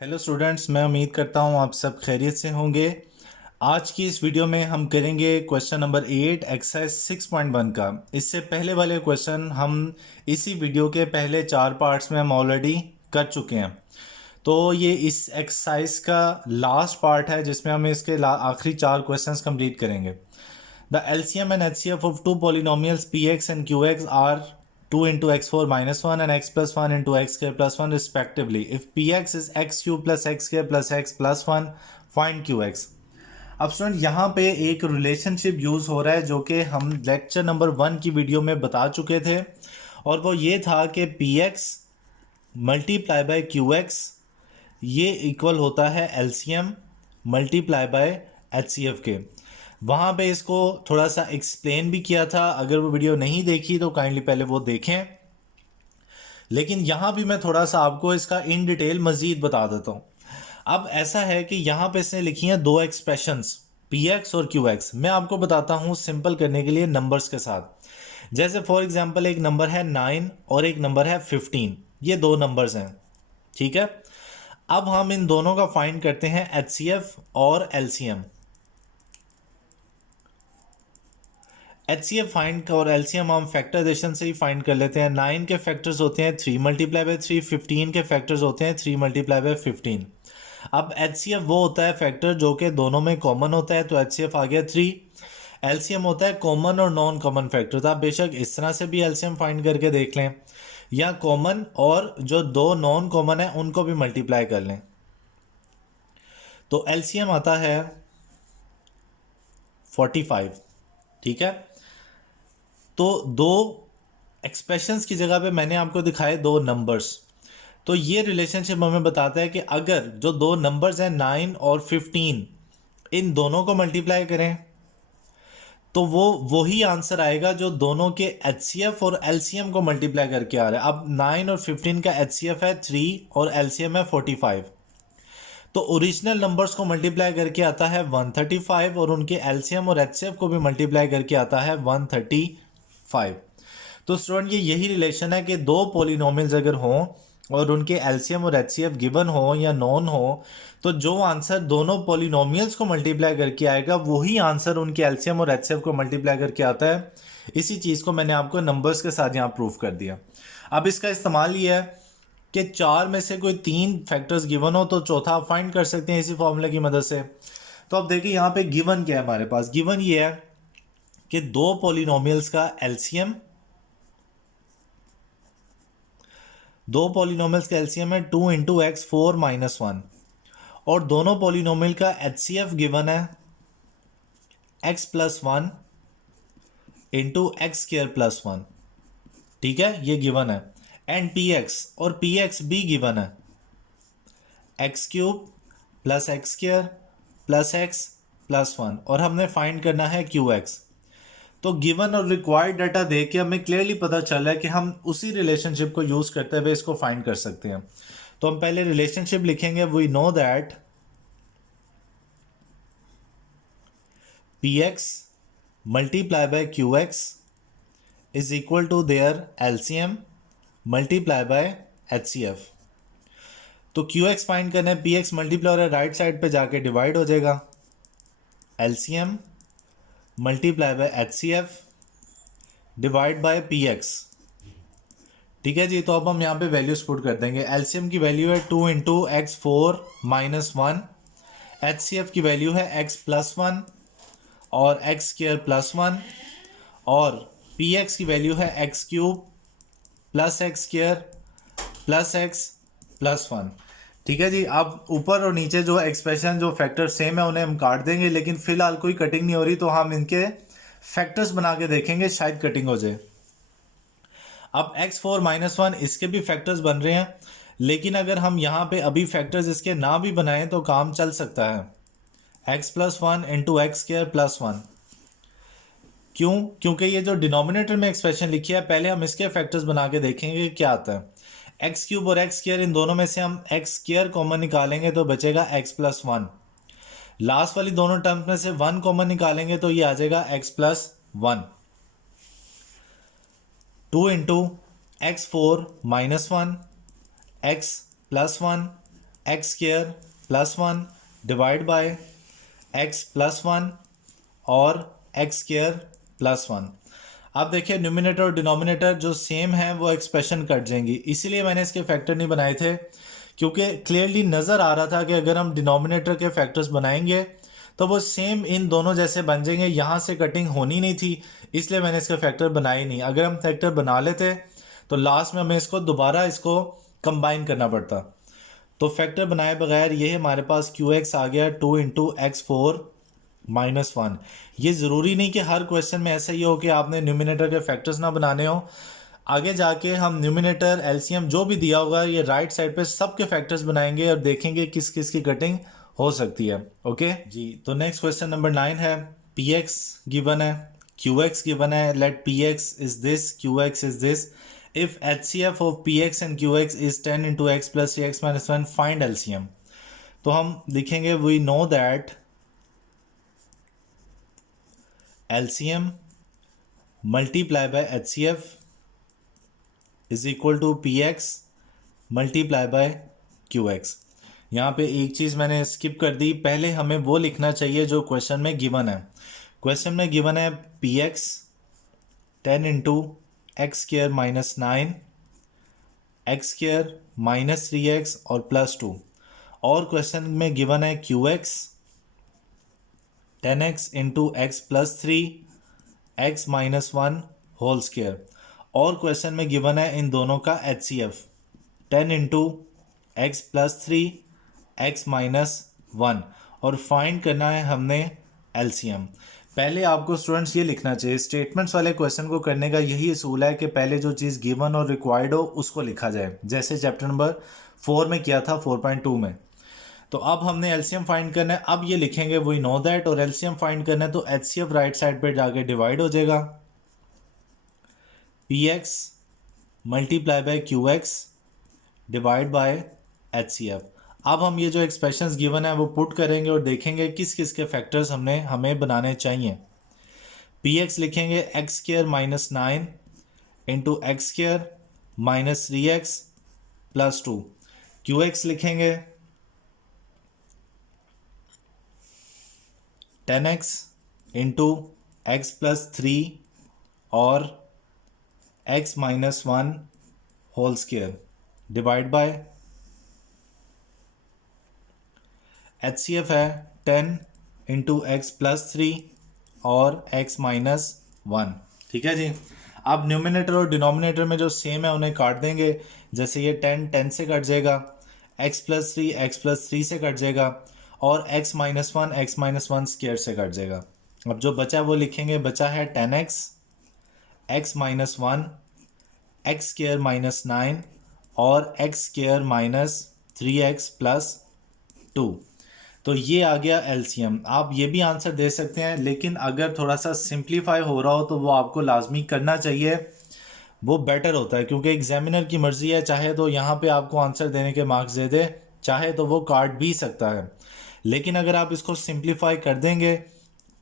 Hello students, मैं उम्मीद करता हूँ आप सब खैरियत से होंगे। आज की इस वीडियो में हम करेंगे क्वेश्चन नंबर 8 एक्सरसाइज 6.1 का। इससे पहले वाले क्वेश्चन हम इसी वीडियो के पहले 4 पार्ट्स में हम ऑलरेडी कर चुके हैं। तो ये इस एक्सरसाइज का लास्ट पार्ट है जिसमें हम इसके आखिरी 4 क्वेश्चंस कंप्लीट करेंगे। The LCM and HCF of two polynomials px and qx are 2 into x4 minus 1 and x plus 1 into x square plus 1 respectively. If px is x cube plus x square plus x plus 1, find qx. अब student यहाँ पे एक relationship use हो रहा है जो कि हम लेक्चर नंबर 1 की वीडियो में बता चुके थे, और वो ये था कि px मल्टीप्लाई बाय qx ये इक्वल होता है LCM मल्टीप्लाई बाय HCF के। वहाँ पे इसको थोड़ा सा एक्सप्लेन भी किया था, अगर वो वीडियो नहीं देखी तो काइंडली पहले वो देखें। लेकिन यहाँ भी मैं थोड़ा सा आपको इसका इन डिटेल मज़ीद बता देता हूँ। अब ऐसा है कि यहाँ पे इसने लिखी हैं दो एक्सप्रेशंस px और qx। मैं आपको बताता हूँ सिंपल करने के लिए नंबर्स के साथ। जैसे फॉर एग्जांपल एक नंबर है 9 और एक नंबर है 15, ये दो नंबर्स हैं, ठीक है। अब हम इन दोनों का फाइंड करते हैं HCF और LCM। HCF फाइंड और LCM हम फैक्टराइजेशन से ही फाइंड कर लेते हैं। 9 के फैक्टर्स होते हैं 3 मल्टीप्लाई बाय 3, 15 के फैक्टर्स होते हैं 3 मल्टीप्लाई बाय 15। अब HCF वो होता है फैक्टर जो कि दोनों में कॉमन होता है, तो HCF आ गया 3। LCM होता है कॉमन और नॉन कॉमन फैक्टर। तो आप बेशक इस तरह से भी LCM फाइंड करके देख लें, या कॉमन और जो दो नॉन कॉमन है उनको भी मल्टीप्लाई कर लें। तो LCM आता है 45, ठीक है। तो दो एक्सप्रेशंस की जगह पे मैंने आपको दिखाए दो नंबर्स। तो ये रिलेशनशिप हमें बताता है कि अगर जो दो नंबर्स हैं 9 और 15, इन दोनों को मल्टीप्लाई करें तो वो वही आंसर आएगा जो दोनों के HCF और LCM को मल्टीप्लाई करके आ रहा है। अब 9 और 15 का HCF है 3 और LCM है 45, तो ओरिजिनल नंबर्स को मल्टीप्लाई करके आता है 135 और उनके LCM और HCF को भी मल्टीप्लाई करके आता है 135। तो स्टूडेंट ये यही रिलेशन है कि दो पॉलिनोमियल्स अगर हों और उनके LCM और HCF गिवन हो या नॉन हो, तो जो आंसर दोनों पॉलिनोमियल्स को मल्टीप्लाई करके आएगा वही आंसर उनके LCM और HCF को मल्टीप्लाई करके आता है। इसी चीज़ को मैंने आपको नंबर्स के साथ यहाँ प्रूफ कर दिया। अब इसका इस्तेमाल ये है कि 4 में से कोई 3 फैक्टर्स गिवन हो तो चौथा आप फाइंड कर सकते हैं इसी फॉर्मूले की मदद से। तो अब देखिए यहाँ पे गिवन क्या है हमारे पास। गिवन ये है कि दो पॉलिनोमियल्स का LCM, दो पॉलिनोमियल्स का LCM है 2 इंटू एक्स 4 माइनस 1, और दोनों पॉलिनोमियल का HCF गिवन है x plus 1 into x square plus 1, ठीक है, ये गिवन है। एंड px, और px भी गिवन है x cube plus x square plus x plus 1, और हमने फाइंड करना है qx। तो गिवन और रिक्वायर्ड डाटा देख के हमें क्लियरली पता चल रहा है कि हम उसी रिलेशनशिप को यूज़ करते हुए इसको फाइंड कर सकते हैं। तो हम पहले रिलेशनशिप लिखेंगे। We know that px multiply by qx is equal to their LCM multiply by HCF। तो qx फाइंड करना है, px मल्टीप्लाई हो रहा है, राइट साइड पे जाके डिवाइड हो जाएगा, LCM multiply by HCF divide by px, ठीक है जी। तो अब हम यहाँ पे वैल्यूज पुट कर देंगे। LCM की वैल्यू है 2 इंटू एक्स 4 माइनस 1, HCF की वैल्यू है x प्लस 1 और एक्स स्क्र प्लस 1, और px की वैल्यू है x cube plus x square plus x plus 1, ठीक है जी। अब ऊपर और नीचे जो एक्सप्रेशन जो फैक्टर सेम है उन्हें हम काट देंगे, लेकिन फिलहाल कोई कटिंग नहीं हो रही तो हम इनके फैक्टर्स बना के देखेंगे, शायद कटिंग हो जाए। अब x4 माइनस 1 इसके भी फैक्टर्स बन रहे हैं, लेकिन अगर हम यहाँ पे अभी फैक्टर्स इसके ना भी बनाएं तो काम चल सकता है। x plus 1 into x square plus 1, क्यों? क्योंकि ये जो डिनोमिनेटर में एक्सप्रेशन लिखी है पहले हम इसके फैक्टर्स बना के देखेंगे क्या आता है। एक्स क्यूब और एक्स स्क्र, इन दोनों में से हम एक्स स्क्र कॉमन निकालेंगे तो बचेगा x प्लस 1। लास्ट वाली दोनों टर्म्स में से 1 कॉमन निकालेंगे तो ये आ जाएगा x plus 1। 2 into x 4 minus 1 x plus 1 x square plus 1 divide by x plus 1 और एक्स स्क्वायर प्लस 1। अब देखिए न्यूमिनेटर और डिनोमिनेटर जो सेम है वो एक्सप्रेशन कट जाएंगी, इसीलिए मैंने इसके फैक्टर नहीं बनाए थे, क्योंकि क्लियरली नज़र आ रहा था कि अगर हम डिनोमिनेटर के फैक्टर्स बनाएंगे तो वो सेम इन दोनों जैसे बन जाएंगे, यहाँ से कटिंग होनी नहीं थी, इसलिए मैंने इसके फैक्टर बनाए नहीं। अगर हम फैक्टर बना लेते तो लास्ट में हमें इसको दोबारा इसको कंबाइन करना पड़ता। तो फैक्टर बनाए बगैर ये हमारे पास क्यू एक्स आ गया 2 इंटू एक्स 4 माइनस 1। ये ज़रूरी नहीं कि हर क्वेश्चन में ऐसा ही हो कि आपने न्यूमिनेटर के फैक्टर्स ना बनाने हो। आगे जाके हम न्यूमिनेटर एलसीएम जो भी दिया होगा ये राइट साइड पे सब के फैक्टर्स बनाएंगे और देखेंगे किस किस की कटिंग हो सकती है। ओके जी, तो नेक्स्ट क्वेश्चन नंबर 9 है। पी एक्स गिवन है, क्यू एक्स गिवन है, let P X is this, Q X is this. If HCF of PX and QX is 10 into x plus 3x minus 1, find LCM। तो हम लिखेंगे we know that LCM multiply by HCF is equal to PX multiply by QX। यहाँ पे एक चीज़ मैंने skip कर दी, पहले हमें वो लिखना चाहिए जो क्वेश्चन में गिवन है। क्वेश्चन में गिवन है PX 10 into X square minus 9, X square minus 3x और प्लस 2। और क्वेश्चन में गिवन है Q X 10x into X plus 3, X minus 1 whole square. और क्वेश्चन में गिवन है इन दोनों का H C F 10 into X plus 3, X minus 1। और फाइंड करना है हमने एलसीएम। पहले आपको स्टूडेंट्स ये लिखना चाहिए, स्टेटमेंट्स वाले क्वेश्चन को करने का यही असूल है कि पहले जो चीज़ गिवन और रिक्वायर्ड हो उसको लिखा जाए, जैसे चैप्टर नंबर 4 में किया था 4.2 में। तो अब हमने एलसीएम फाइंड करना है, अब ये लिखेंगे वी नो दैट, और एलसीएम फाइंड करना है तो एचसीएफ राइट साइड पे जाके डिवाइड हो जाएगा, P X multiply by Q x divide by HCF. अब हम ये जो एक्सप्रेशंस गिवन है वो पुट करेंगे और देखेंगे किस किस के फैक्टर्स हमें बनाने चाहिए। पी एक्स लिखेंगे X square minus 9 into X square minus 3x plus 2। Q X लिखेंगे 10x इंटू एक्स प्लस 3 और x minus 1 whole square divide by H C F है 10 इंटू एक्स प्लस 3 और x माइनस 1। ठीक है जी। अब numerator और denominator में जो सेम है उन्हें काट देंगे, जैसे ये 10 से कट जाएगा, x प्लस 3 से कट जाएगा और x माइनस 1 स्क्वायर से कट जाएगा। अब जो बचा वो लिखेंगे, बचा है 10x x minus 1 x square minus 9 और x square minus 3x plus 2। तो ये आ गया एलसीएम। आप ये भी आंसर दे सकते हैं, लेकिन अगर थोड़ा सा सिंप्लीफाई हो रहा हो तो वो आपको लाजमी करना चाहिए, वो बेटर होता है, क्योंकि एग्जामिनर की मर्ज़ी है, चाहे तो यहाँ पे आपको आंसर देने के मार्क्स दे दे, चाहे तो वो काट भी सकता है। लेकिन अगर आप इसको सिंप्लीफाई कर देंगे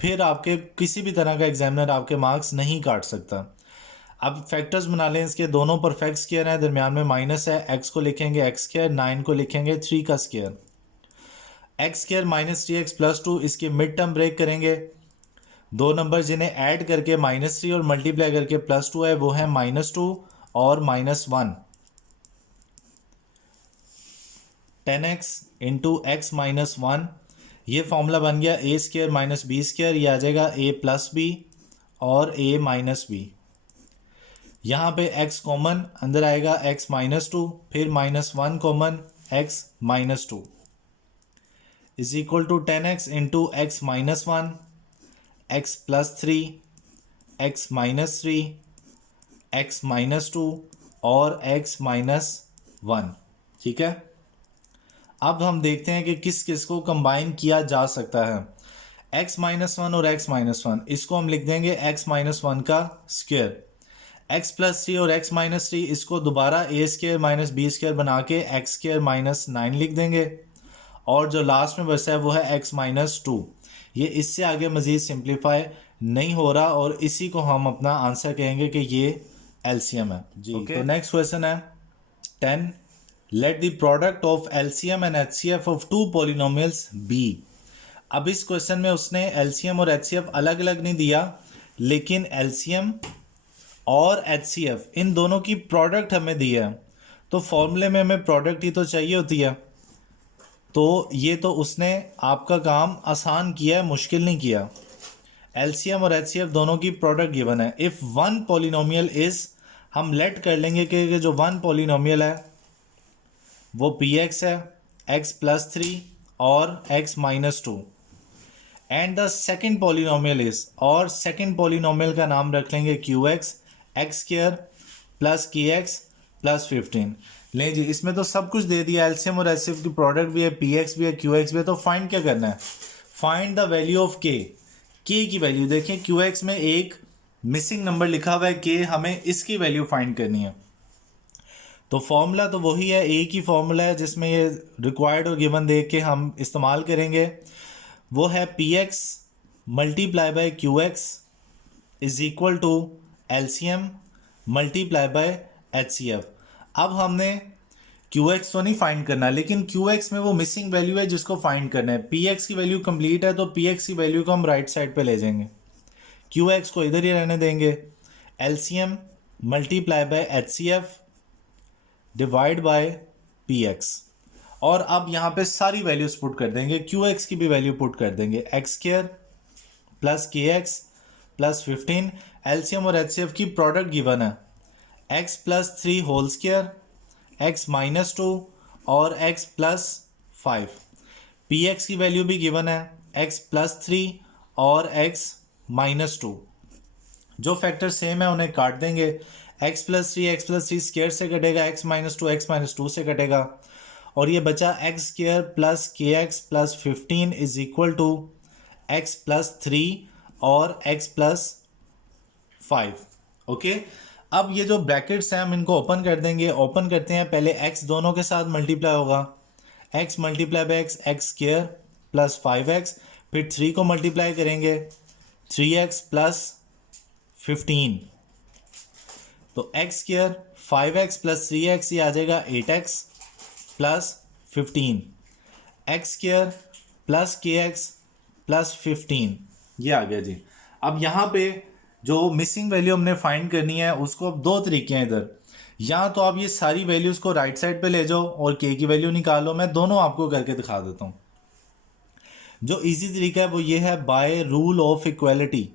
फिर आपके किसी भी तरह का एग्जामिनर आपके मार्क्स नहीं काट सकता। अब फैक्टर्स बना लें, इसके दोनों परफेक्ट स्क्वायर हैं, दरमियान में माइनस है, एक्स को लिखेंगे एक्स स्क्वायर, 9 को लिखेंगे 3 का square, x square minus 3x plus 2। इसके मिड टर्म ब्रेक करेंगे, दो नंबर जिन्हें ऐड करके -3 और मल्टीप्लाई करके +2 है वो है -2 और -1। 10x इंटू एक्स माइनस 1, ये फॉर्मूला बन गया a square minus B square, ये आ जाएगा a प्लस बी और a माइनस बी। यहाँ पे x कॉमन अंदर आएगा, x माइनस 2, फिर -1 कॉमन, x माइनस 2 is equal to 10x into X minus 1, X plus 3, X minus 3, X minus 2 और एक्स माइनस 1। ठीक है। अब हम देखते हैं कि किस किस को कंबाइन किया जा सकता है। x माइनस 1 और x माइनस 1, इसको हम लिख देंगे x माइनस 1 का स्क्वायर। x प्लस 3 और x माइनस 3, इसको दोबारा a square minus B square बना के x स्क्वायर माइनस 9 लिख देंगे। और जो लास्ट में बचा है वो है x माइनस 2। ये इससे आगे मज़ीद सिंप्लीफाई नहीं हो रहा और इसी को हम अपना आंसर कहेंगे कि ये एलसीएम है जी। तो नेक्स्ट क्वेश्चन है 10, let the product of LCM and HCF of two polynomials be. अब इस क्वेश्चन में उसने एलसीएम और एचसीएफ अलग अलग नहीं दिया, लेकिन एलसीएम और एचसीएफ इन दोनों की प्रोडक्ट हमें दी है। तो फॉर्मूले में हमें प्रोडक्ट ही तो चाहिए होती है। तो ये तो उसने आपका काम आसान किया है, मुश्किल नहीं किया। एलसीएम और एचसीएफ दोनों की प्रोडक्ट गिवन है। इफ़ वन पॉलिनोमियल इज, हम लेट कर लेंगे कि जो वन पॉलिनोमियल है वो पी एक्स है, एक्स प्लस 3 और x minus 2, and the second polynomial is, और सेकेंड पॉलिनोमियल का नाम रख लेंगे Q x, x square plus K X plus 15। ले जी, इसमें तो सब कुछ दे दिया, एलसीएम और एचसीएफ की प्रोडक्ट भी है, पी एक्स भी है, क्यू एक्स भी है। तो फाइंड क्या करना है? फाइंड द वैल्यू ऑफ के। के की वैल्यू देखें, क्यू एक्स में एक मिसिंग नंबर लिखा हुआ है के, हमें इसकी वैल्यू फाइंड करनी है। तो फॉर्मूला तो वही है, एक ही फॉर्मूला है जिसमें ये रिक्वायर्ड और गिवन दे के हम इस्तेमाल करेंगे। वो है P X multiply by Q X is equal to LCM multiply by HCF. अब हमने क्यू एक्स तो नहीं फाइंड करना, लेकिन क्यू एक्स में वो मिसिंग वैल्यू है जिसको फाइंड करना है। पी एक्स की वैल्यू कंप्लीट है, तो पी एक्स की वैल्यू को हम राइट साइड पे ले जाएंगे, क्यू एक्स को इधर ही रहने देंगे। LCM multiply by HCF divide by P x, और अब यहाँ पे सारी वैल्यूज पुट कर देंगे, क्यू एक्स की भी वैल्यू पुट कर देंगे, X square plus K X plus 15। LCM और एचसीएफ की प्रोडक्ट गिवन है, X plus 3 whole square, X minus 2 और एक्स प्लस 5। पी एक्स की वैल्यू भी गिवन है, एक्स प्लस 3 और एक्स माइनस 2। जो फैक्टर सेम है उन्हें काट देंगे, एक्स प्लस 3 स्क्वायर से कटेगा, एक्स माइनस 2 से कटेगा, और ये बचा X square plus K X plus 15 is equal to X plus 3 और एक्स प्लस 5। ओके, अब ये जो ब्रैकेट्स हैं हम इनको ओपन कर देंगे। ओपन करते हैं, पहले x दोनों के साथ मल्टीप्लाई होगा, x multiply by x, x square plus 5x, फिर 3 को मल्टीप्लाई करेंगे, 3x प्लस 15, तो x square 5x plus 3x ये आ जाएगा 8x plus 15, x square plus K X plus 15, ये आ गया जी। अब यहाँ पे जो मिसिंग वैल्यू हमने फाइंड करनी है उसको अब दो तरीके हैं इधर, या तो आप ये सारी वैल्यूज़ को राइट साइड पे ले जाओ और के की वैल्यू निकालो। मैं दोनों आपको करके दिखा देता हूँ। जो इजी तरीका है वो ये है by rule of equality.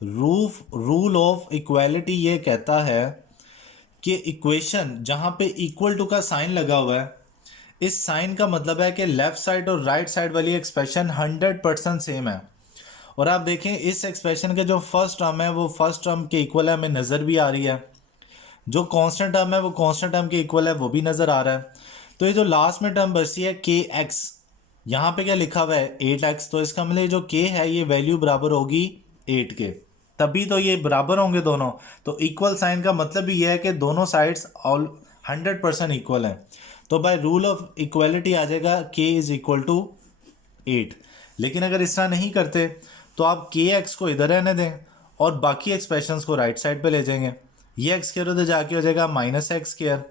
Rule of equality ये कहता है कि इक्वेशन जहाँ पे इक्वल टू का साइन लगा हुआ है, इस साइन का मतलब है कि लेफ्ट साइड और राइट साइड वाली एक्सप्रेशन 100% सेम है। और आप देखें इस एक्सप्रेशन के जो फर्स्ट टर्म है वो फर्स्ट टर्म के इक्वल है, हमें नज़र भी आ रही है। जो कांस्टेंट टर्म है वो कांस्टेंट टर्म के इक्वल है, वो भी नज़र आ रहा है। तो ये जो लास्ट में टर्म बची है के एक्स, यहाँ पे क्या लिखा हुआ है 8x, तो इसका मतलब जो के है ये वैल्यू बराबर होगी 8 के, तभी तो ये बराबर होंगे दोनों। तो इक्वल साइन का मतलब भी ये है कि दोनों साइड्स ऑल 100% इक्वल हैं। तो बाय रूल ऑफ इक्वालिटी आ जाएगा के इज इक्वल टू 8। लेकिन अगर इस तरह नहीं करते तो आप के एक्स को इधर रहने दें और बाकी एक्सप्रेशंस को राइट साइड पे ले जाएंगे। ये एक्स स्क्वायर उधर जाके हो जाएगा माइनस एक्स स्क्वायर,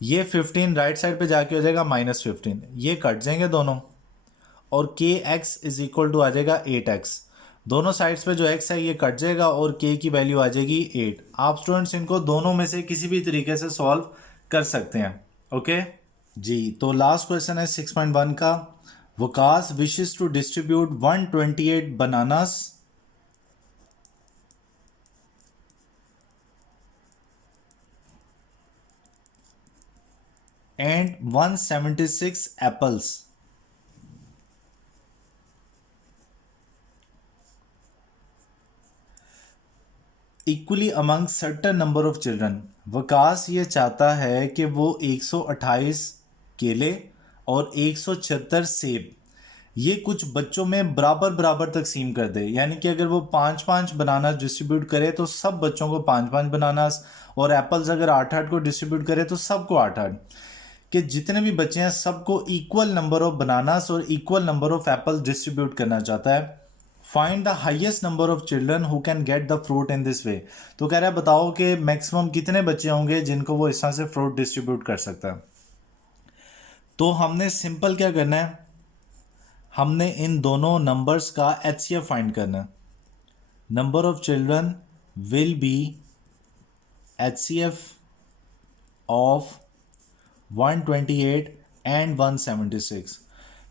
ये 15 राइट साइड पे जाके हो जाएगा माइनस 15, ये कट जाएंगे दोनों, और के एक्स इज इक्वल टू आ जाएगा 8x। दोनों साइड्स पे जो x है ये कट जाएगा और k की वैल्यू आ जाएगी 8। आप स्टूडेंट्स इनको दोनों में से किसी भी तरीके से सॉल्व कर सकते हैं। ओके जी, तो लास्ट क्वेश्चन है 6.1 का। Waqas wishes to distribute 128 bananas and 176 apples equally among certain number of children. Waqas ये चाहता है कि वो 128 केले और 176 सेब ये कुछ बच्चों में बराबर बराबर तकसीम कर दे, यानी कि अगर वो 5-5 बनाना डिस्ट्रीब्यूट करे तो सब बच्चों को 5-5 बनानास, और एप्पल्स अगर 8-8 को डिस्ट्रीब्यूट करे तो सबको 8-8, कि जितने भी बच्चे हैं सबको इक्वल नंबर ऑफ बनानास और equal number of apples distribute करना चाहता है find the highest number of children who can get the fruit in this way. तो कह रहा है बताओ कि मैक्सिमम कितने बच्चे होंगे जिनको वो इस तरह से फ्रूट डिस्ट्रीब्यूट कर सकता है। तो हमने सिंपल क्या करना है, हमने इन दोनों नंबर्स का HCF फाइंड करना है। Number of children will be HCF of 128 and 176।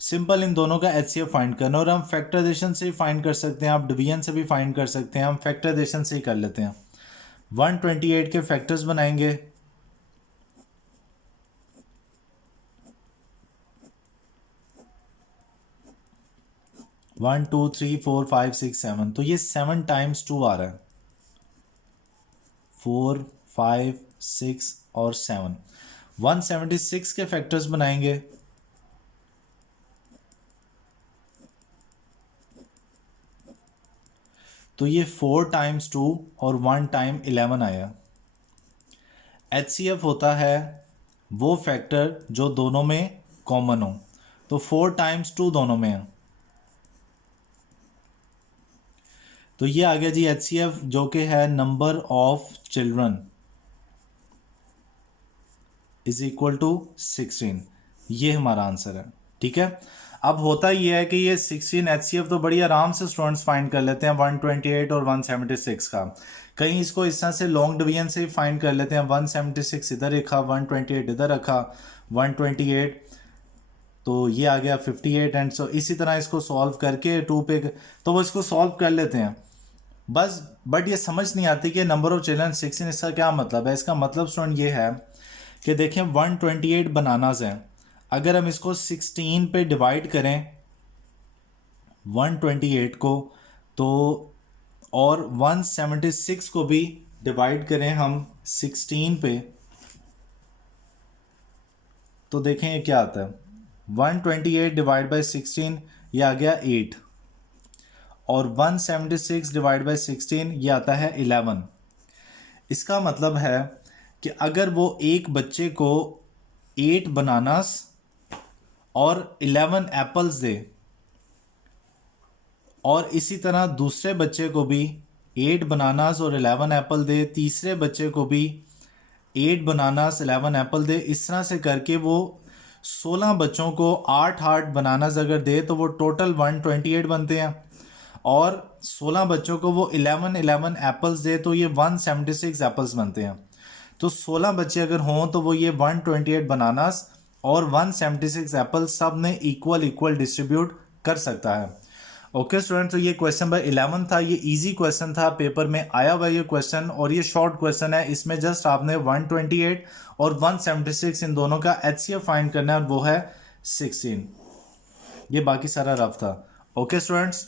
Simple in दोनों का HCF फाइंड करना, और हम फैक्टराइजेशन से ही फाइंड कर सकते हैं, आप डिवीजन से भी फाइंड कर सकते हैं, हम फैक्टराइजेशन से ही कर लेते हैं। 128 के फैक्टर्स बनाएंगे, 1 2 3 4 5 6 7, तो ये 7 टाइम्स 2 आ रहा है, 4 5 6 और 7। 176 के फैक्टर्स बनाएंगे, तो ये 4 टाइम्स 2 और 1 टाइम 11 आया। HCF होता है वो फैक्टर जो दोनों में कॉमन हो, तो 4 टाइम्स 2 दोनों में है, तो ये आ गया जी HCF, जो कि है number of children is equal to 16। ये हमारा आंसर है, ठीक है। अब होता ये है कि ये 16 HCF तो बड़ी आराम से स्टूडेंट्स फाइंड कर लेते हैं 128 और 176 का। कहीं इसको इस तरह से लॉन्ग डिवीजन से ही फाइंड कर लेते हैं, 176 इधर रखा, 128 इधर रखा, 128 तो ये आ गया 58, एंड सो इसी तरह इसको सॉल्व करके 2 पे तो वो इसको सॉल्व कर लेते हैं बस। बट ये समझ नहीं आती कि नंबर ऑफ चिल्ड्रन 16, इसका क्या मतलब है। इसका मतलब स्टूडेंट ये है कि देखें 128 बनानाज हैं, अगर हम इसको 16 पे डिवाइड करें 128 को, तो और 176 को भी डिवाइड करें हम 16 पे, तो देखें ये क्या आता है, 128 डिवाइड बाई 16 ये आ गया 8, और 176 डिवाइड बाई 16 ये आता है 11। इसका मतलब है कि अगर वो एक बच्चे को 8 बनानास और 11 एप्पल्स दे, और इसी तरह दूसरे बच्चे को भी 8 बनानास और 11 एप्पल दे, तीसरे बच्चे को भी 8 बनानास 11 एप्पल दे, इस तरह से करके वो 16 बच्चों को 8 बनानास अगर दे तो वो टोटल 128 बनते हैं, और 16 बच्चों को वो 11 एप्पल्स दे तो ये 176 एप्पल्स बनते हैं। तो 16 बच्चे अगर हों तो वो ये 128 बनानास और 176 एप्पल सब ने इक्वल डिस्ट्रीब्यूट कर सकता है। ओके स्टूडेंट, तो ये क्वेश्चन नंबर 11 था। ये इजी क्वेश्चन था, पेपर में आया हुआ ये क्वेश्चन, और ये शॉर्ट क्वेश्चन है। इसमें जस्ट आपने 128 और 176 इन दोनों का HCF फाइंड करना है, और वो है 16। ये बाकी सारा रफ था। Okay students.